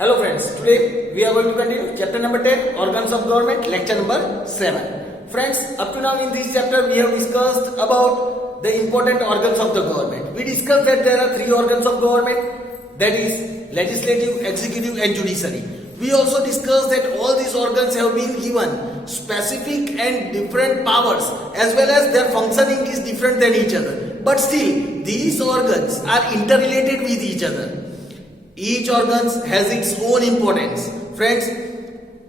Hello friends, today we are going to continue chapter number 10, organs of government, lecture number 7. Friends, up to now in this chapter we have discussed about the important organs of the government. We discussed that there are 3 organs of government, that is legislative, executive and judiciary. We also discussed that all these organs have been given specific and different powers as well as their functioning is different than each other. But still, these organs are interrelated with each other. Each organ has its own importance. Friends,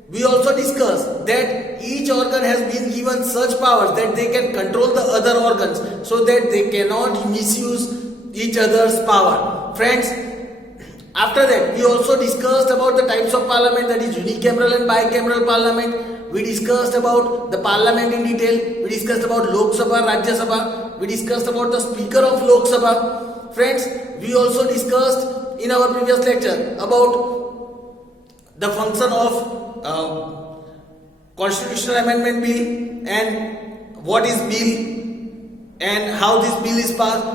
we also discussed that each organ has been given such powers that they can control the other organs so that they cannot misuse each other's power. Friends, after that we also discussed about the types of parliament, that is unicameral and bicameral parliament. We discussed about the parliament in detail. We discussed about Lok Sabha, Rajya Sabha. We discussed about the speaker of Lok Sabha. Friends, we also discussed in our previous lecture about the function of constitutional amendment bill and what is bill and how this bill is passed.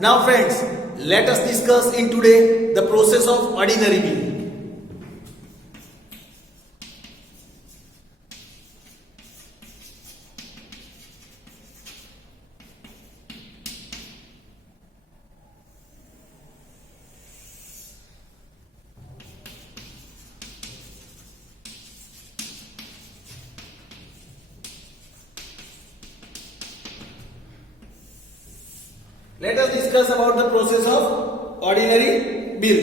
Now friends, let us discuss in today the process of ordinary bill. Let us discuss about the process of ordinary bill.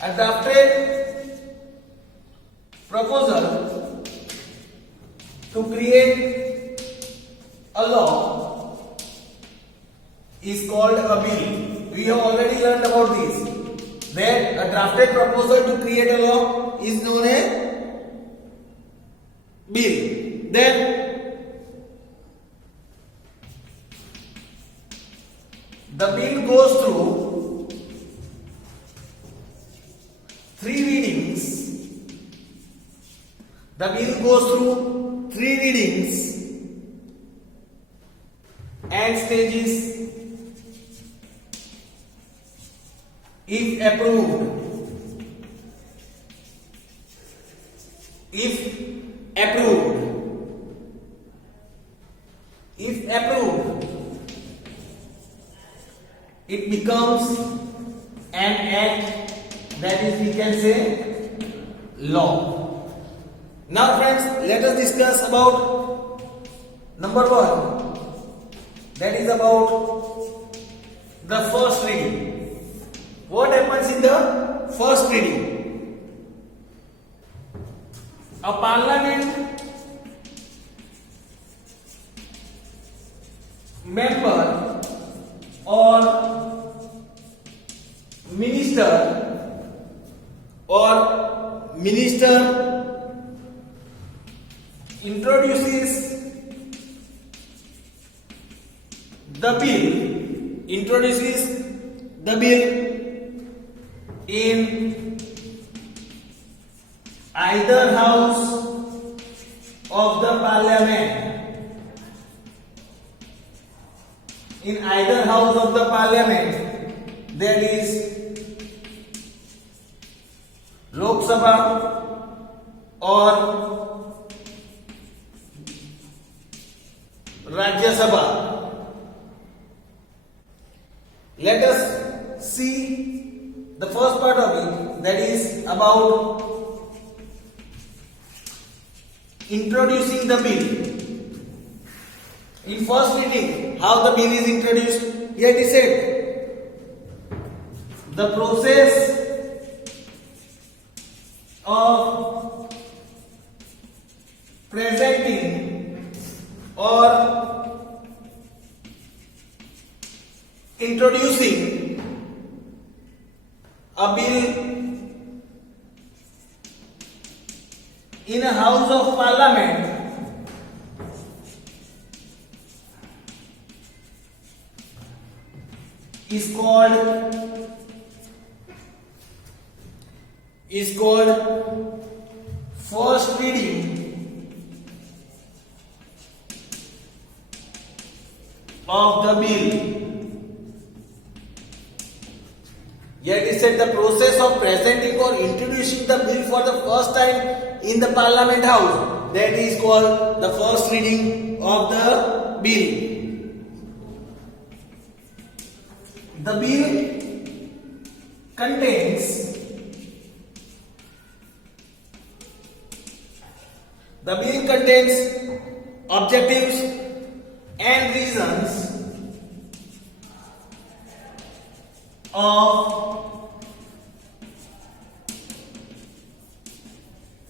A drafted proposal to create a law is called a bill. We have already learned about this. That a drafted proposal to create a law is known as bill. Then the bill goes through 3 readings. The bill goes through 3 readings and stages. If approved, if approved, it becomes an act, that is we can say law. Now friends, let us discuss about number 1, that is about the first reading. What happens in the first reading? A parliament member or minister introduces the bill in either house of the parliament, that is Lok Sabha or Rajya Sabha. Let us see the first part of it, that is about introducing the bill. In first reading, how the bill is introduced? Here it is said, the process of presenting or introducing a bill in a house of parliament is called first reading of the bill. Here it said the process of presenting or introducing the bill for the first time in the Parliament House, that is called the first reading of the bill. The bill contains objectives and reasons of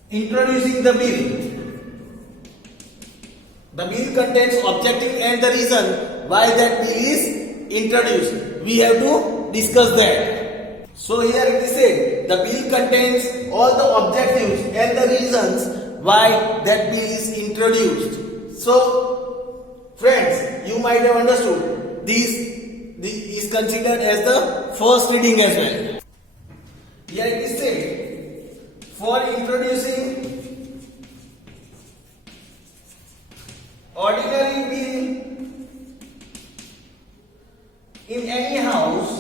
introducing the bill. The bill contains objective and the reason why that bill is introduced. We have to discuss that. So here it is said the bill contains all the objectives and the reasons why that bill is introduced. So friends, you might have understood this is considered as the first reading as well. Here it is said for introducing ordinary bill in any house,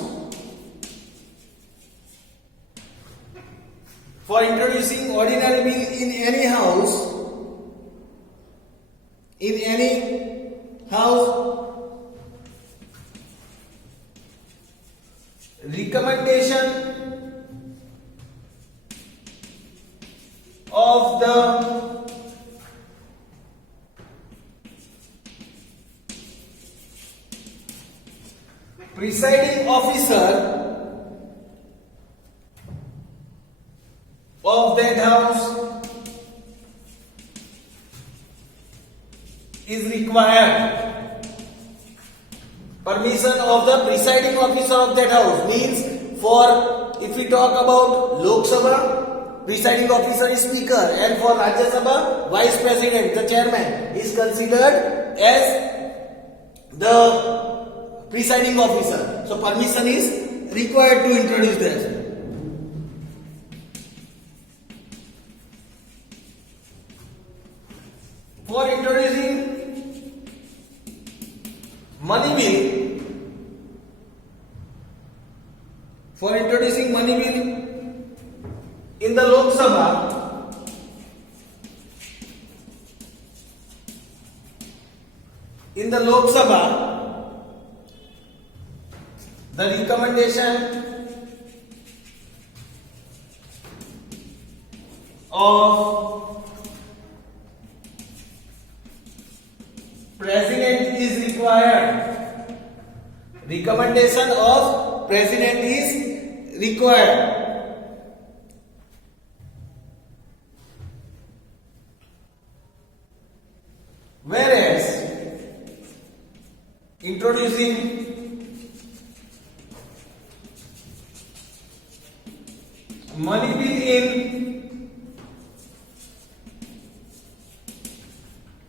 recommendation of the presiding officer of that house is required. Permission of the presiding officer of that house means, for if we talk about Lok Sabha, presiding officer is speaker, and for Rajya Sabha, vice president, the chairman, is considered as the presiding officer. So permission is required to introduce this. For introducing money bill, in the Lok Sabha, the recommendation of president is required. Recommendation of president is required. Whereas introducing money bill in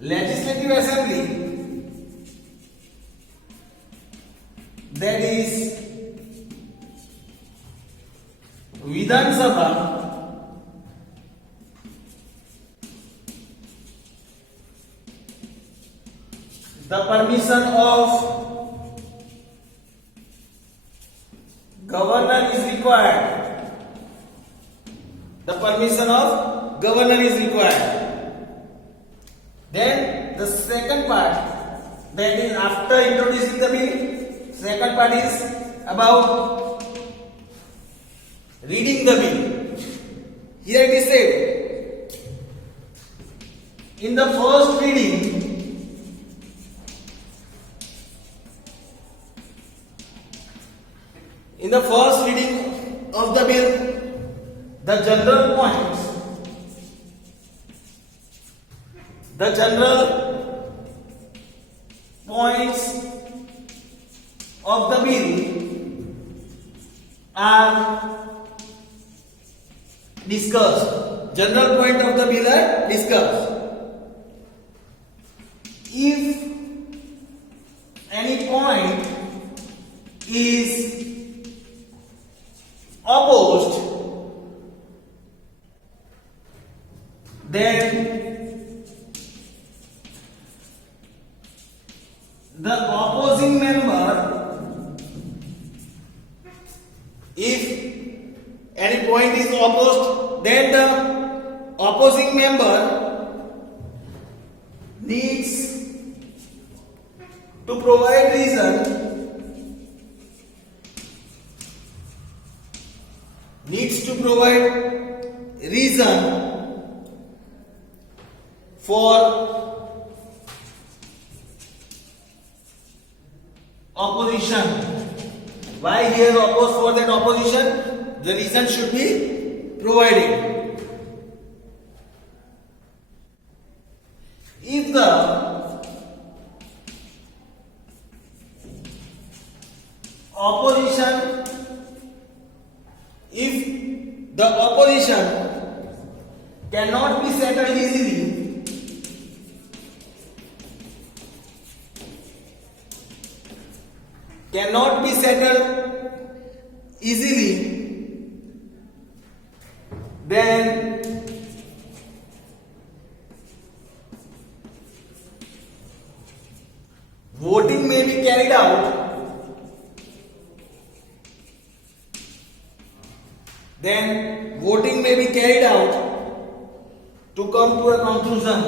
legislative assembly, that is Vidhan Sabha, the permission of governor is required. Then the second part, that is after introducing the bill, second part is about reading the bill. Here it is said, in the first reading, of the bill, the general points of the bill are discussed. General point of the bill are discussed. If any point is opposed, then the opposing member, if any point is opposed, then the opposing member needs to provide reason for opposition. Why he has opposed for that opposition? The reason should be provided. If the opposition cannot be settled easily, then voting may be carried out. To come to a conclusion.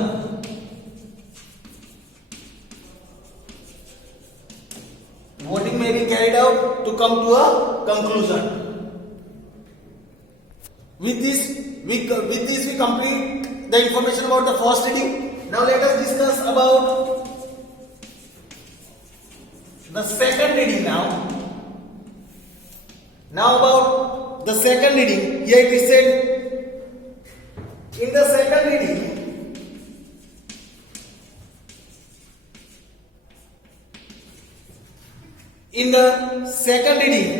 Voting may be carried out to come to a conclusion. With this we complete the information about the first reading. Now let us discuss about the second reading now. Now about the second reading. Here it is said, in the second reading,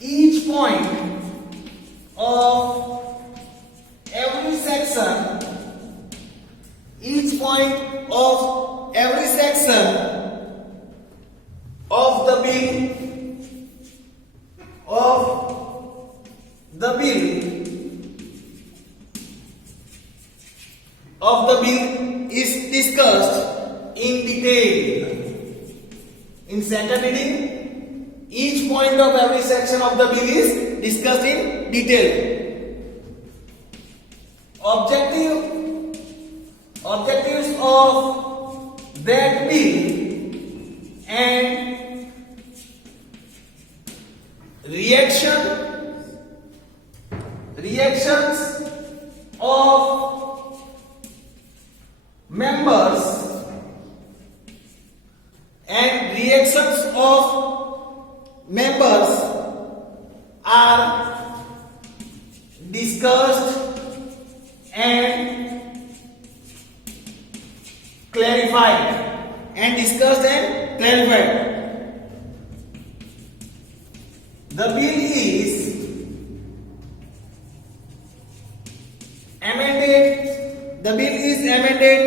each point of every section of the bill is discussed in detail. In second reading, each point of every section of the bill is discussed in detail. Objectives of that bill and reactions of members are discussed and clarified. The bill is amended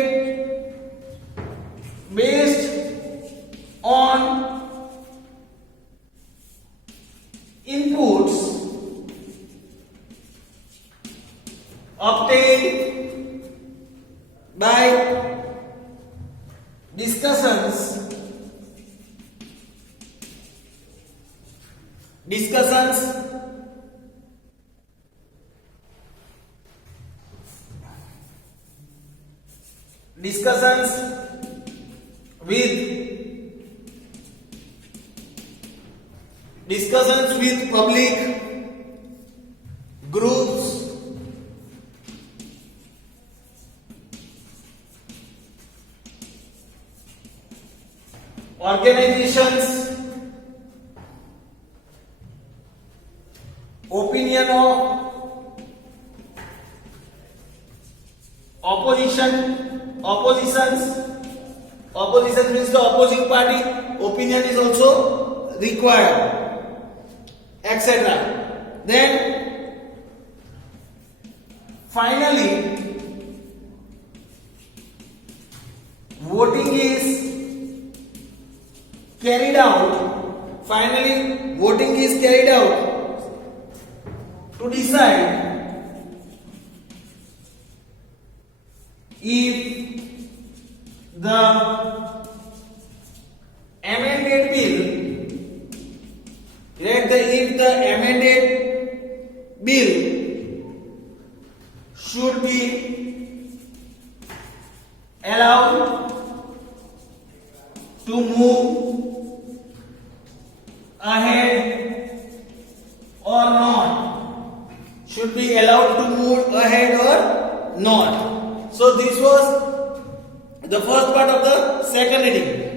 based on inputs obtained by discussions with public groups, organizations, opinion of opposition means the opposing party opinion is also required, etc. Then finally voting is carried out to decide if the amended bill Let if the amended bill should be allowed to move ahead or not. Should be allowed to move ahead or not. So this was the first part of the second reading.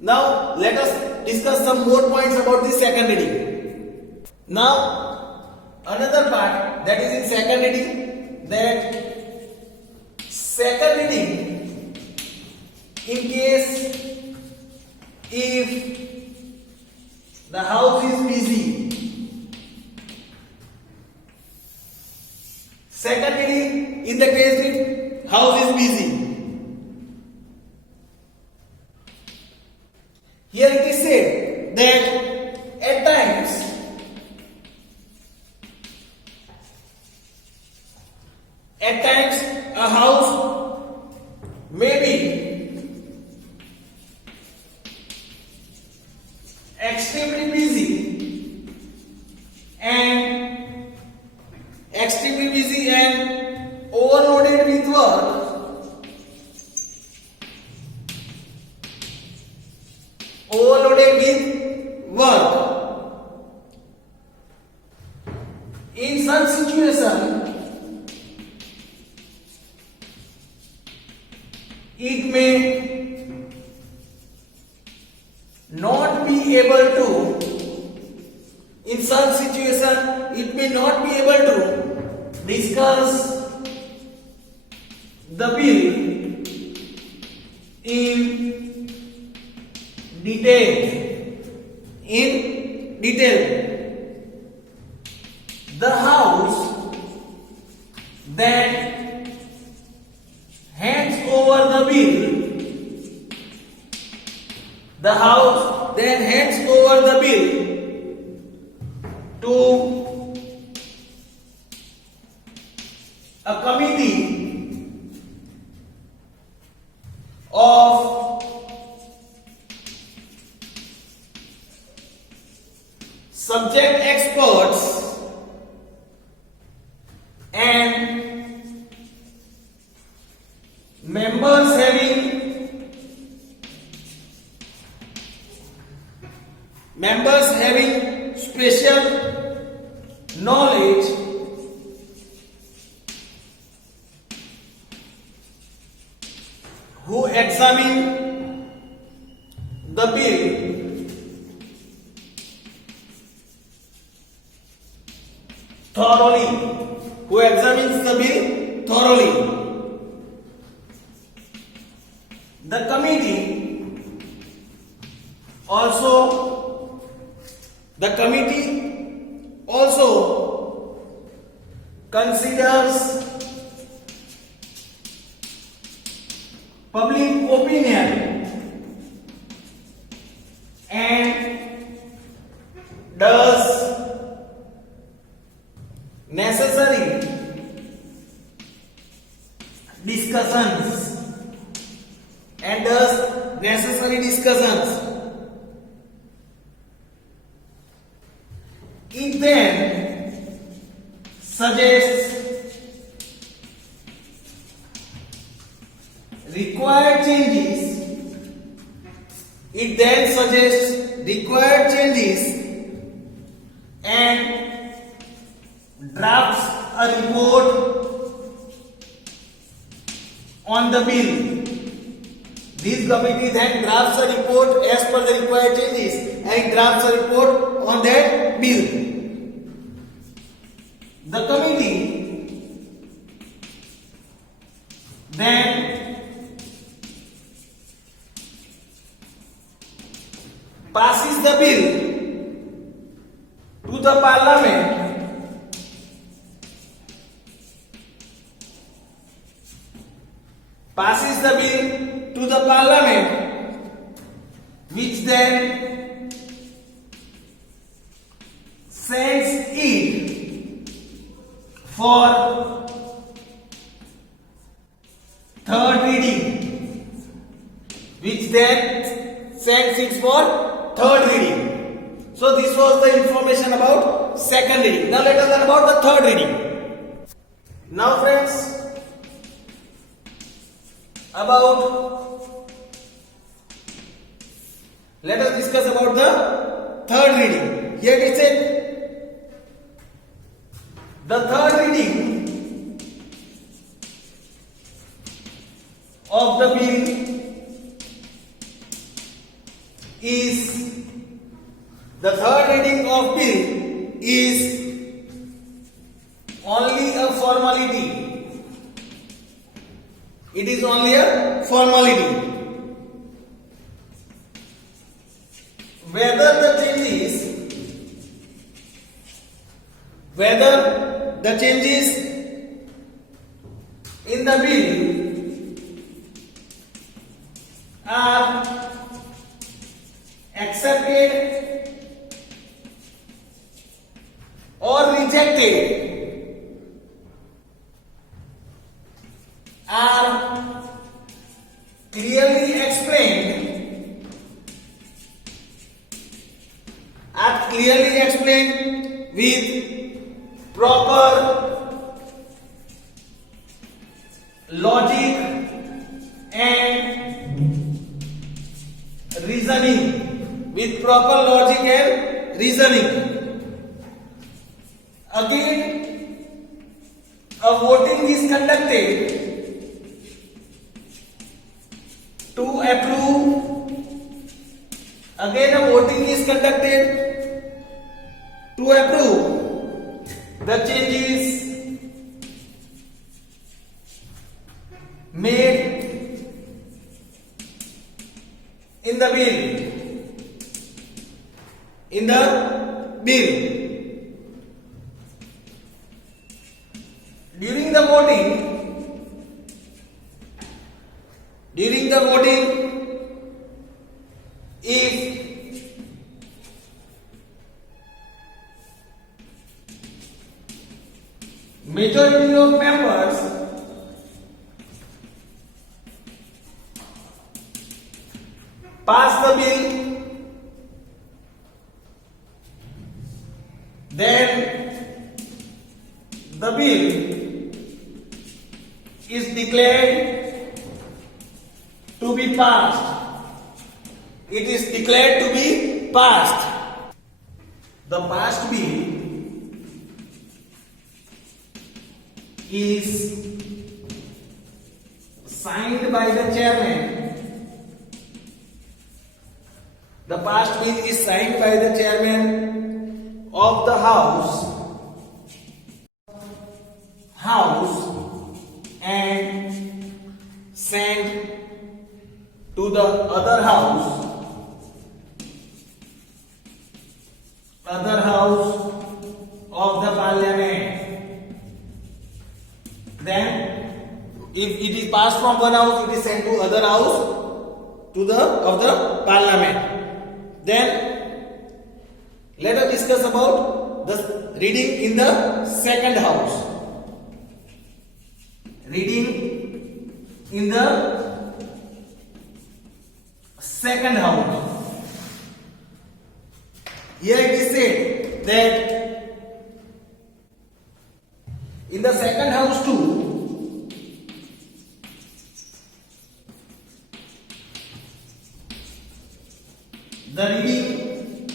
Now let us discuss some more points about this second reading. Now another part that is in second reading, that second reading, in case if the house is busy. Second reading, in the case if house is busy. Here it is said that at times a house may be extremely busy and overloaded with work, In such situation, it may not be able to discuss the bill in detail. The house that hands over the bill to a committee of subject experts and members having special knowledge who examine the bill thoroughly. The committee also considers public opinion and does necessary discussions It then suggests required changes and drafts a report on the bill. This committee then drafts a report as per the required changes and drafts a report on that bill. The committee then passes the bill to the parliament which then sends it for third reading. So this was the information about second reading. Now let us learn about the third reading. Now friends, let us discuss about the third reading. Here it said, the third reading of the bill is only a formality. It is only a formality. Whether the changes in the bill are accepted or rejected are clearly explained with proper logic and reasoning. Again, a voting is conducted to approve. The changes made in the bill. During the voting, if majority of members pass the bill, then the bill is declared to be passed. It is declared to be passed. The passed bill is signed by the chairman. The passed bill is signed by the chairman of the house and sent to the other house of the parliament. Then if it is passed from one house, it is sent to other house of the parliament. Then let us discuss about the reading in the second house. Reading in the second house. Here it is said that in the second house too, the reading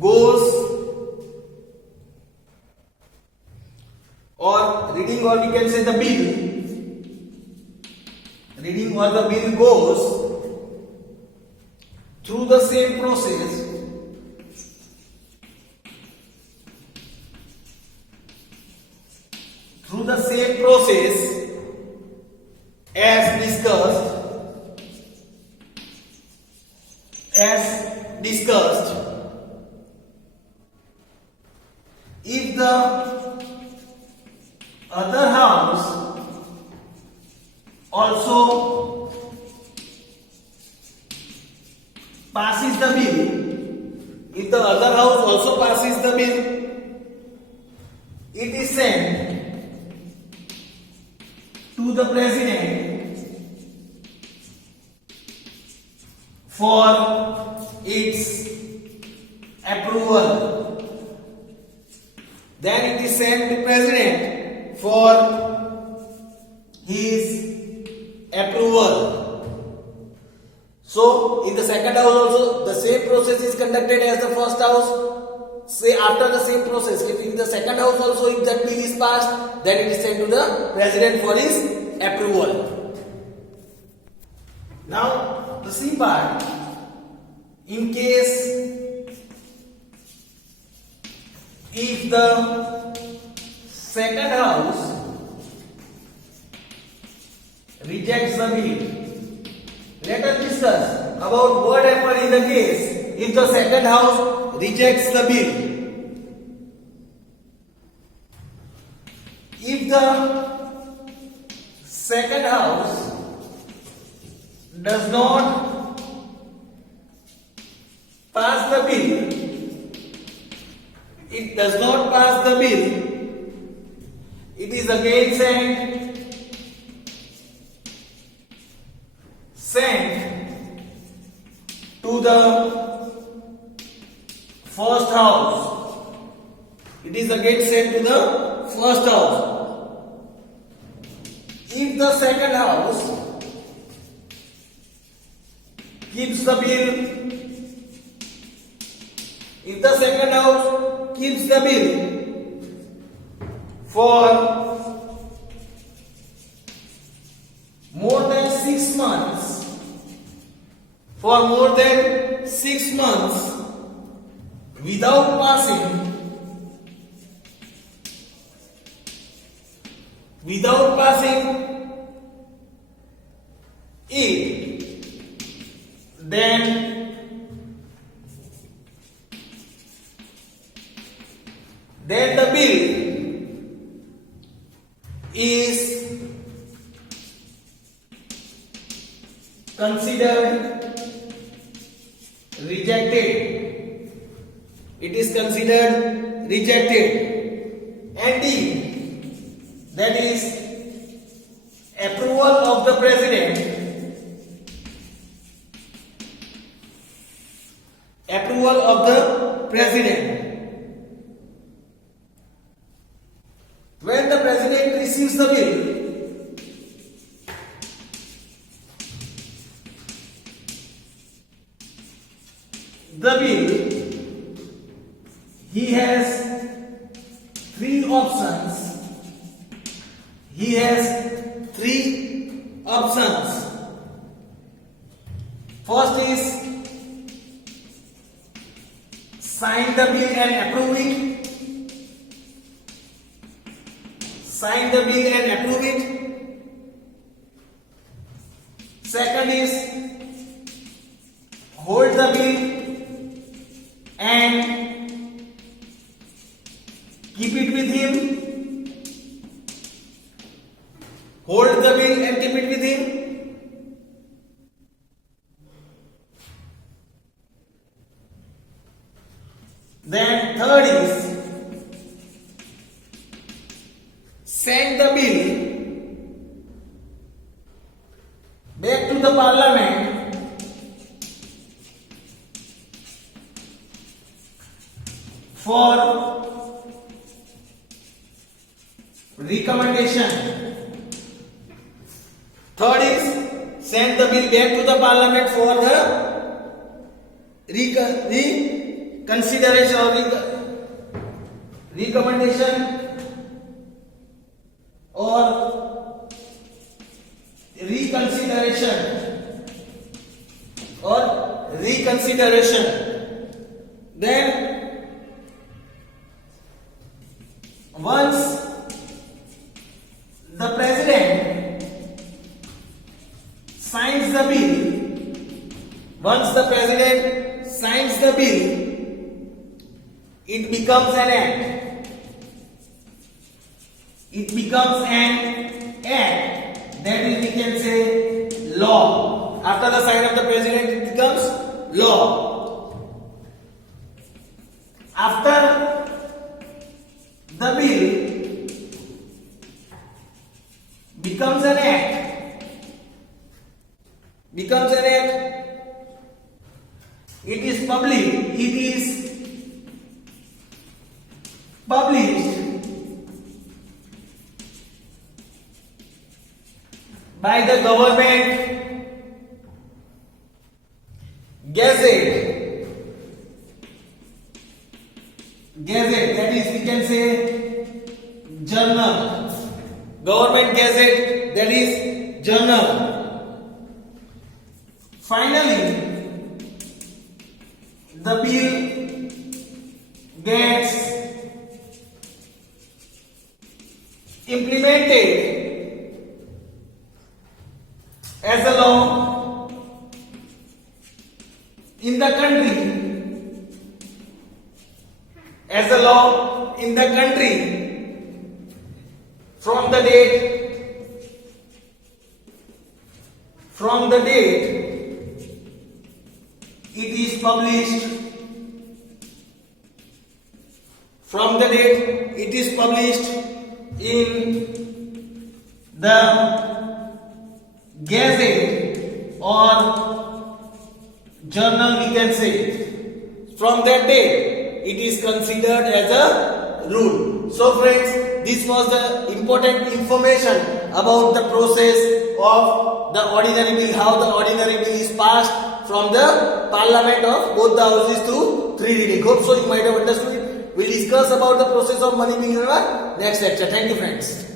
goes or we can say the bill. Reading or the bill goes through the same process as discussed. If the other house also passes the bill, it is sent to the president for its approval. Then it is sent to President for his approval. So in the second house also the same process is conducted as the first house. Say after the same process, if in the second house also if that bill is passed, then it is sent to the President for his approval. Now the C part, in case if the second house rejects the bill, let us discuss about what happens in the case if the second house rejects the bill. If the second house does not pass the bill, it does not pass the bill, it is again sent to the first house. It is again sent to the first house. If the second house keeps the bill, if the second house keeps the bill for more than 6 months, without passing it, then the bill is considered rejected. It is considered rejected. And D, that is approval of the President. Approval of the President. When the President receives the bill, he has three options. First is sign the bill and approve it. Second is hold the bill and keep it with him. Hold the bill and keep it with him. Then third is send the bill back to the Parliament for recommendation. Third is send the bill back to the Parliament for the reconsideration or recommendation or reconsideration. Then once the President signs the bill, it becomes an act. That is, we can say, law. After the sign of the President, it becomes law. After the bill becomes an act, it is published by the government gazette, that is we can say journal, government gazette, that is journal. Finally, the bill gets implemented as a law in the country, from the date it is published, in the gazette or journal, we can say. From that day it is considered as a rule. So friends, this was the important information about the process of the ordinary bill, how the ordinary bill is passed from the parliament of both the houses to 3 reading. Hope so you might have understood it. We'll discuss about the process of money bill in our next lecture. Thank you friends.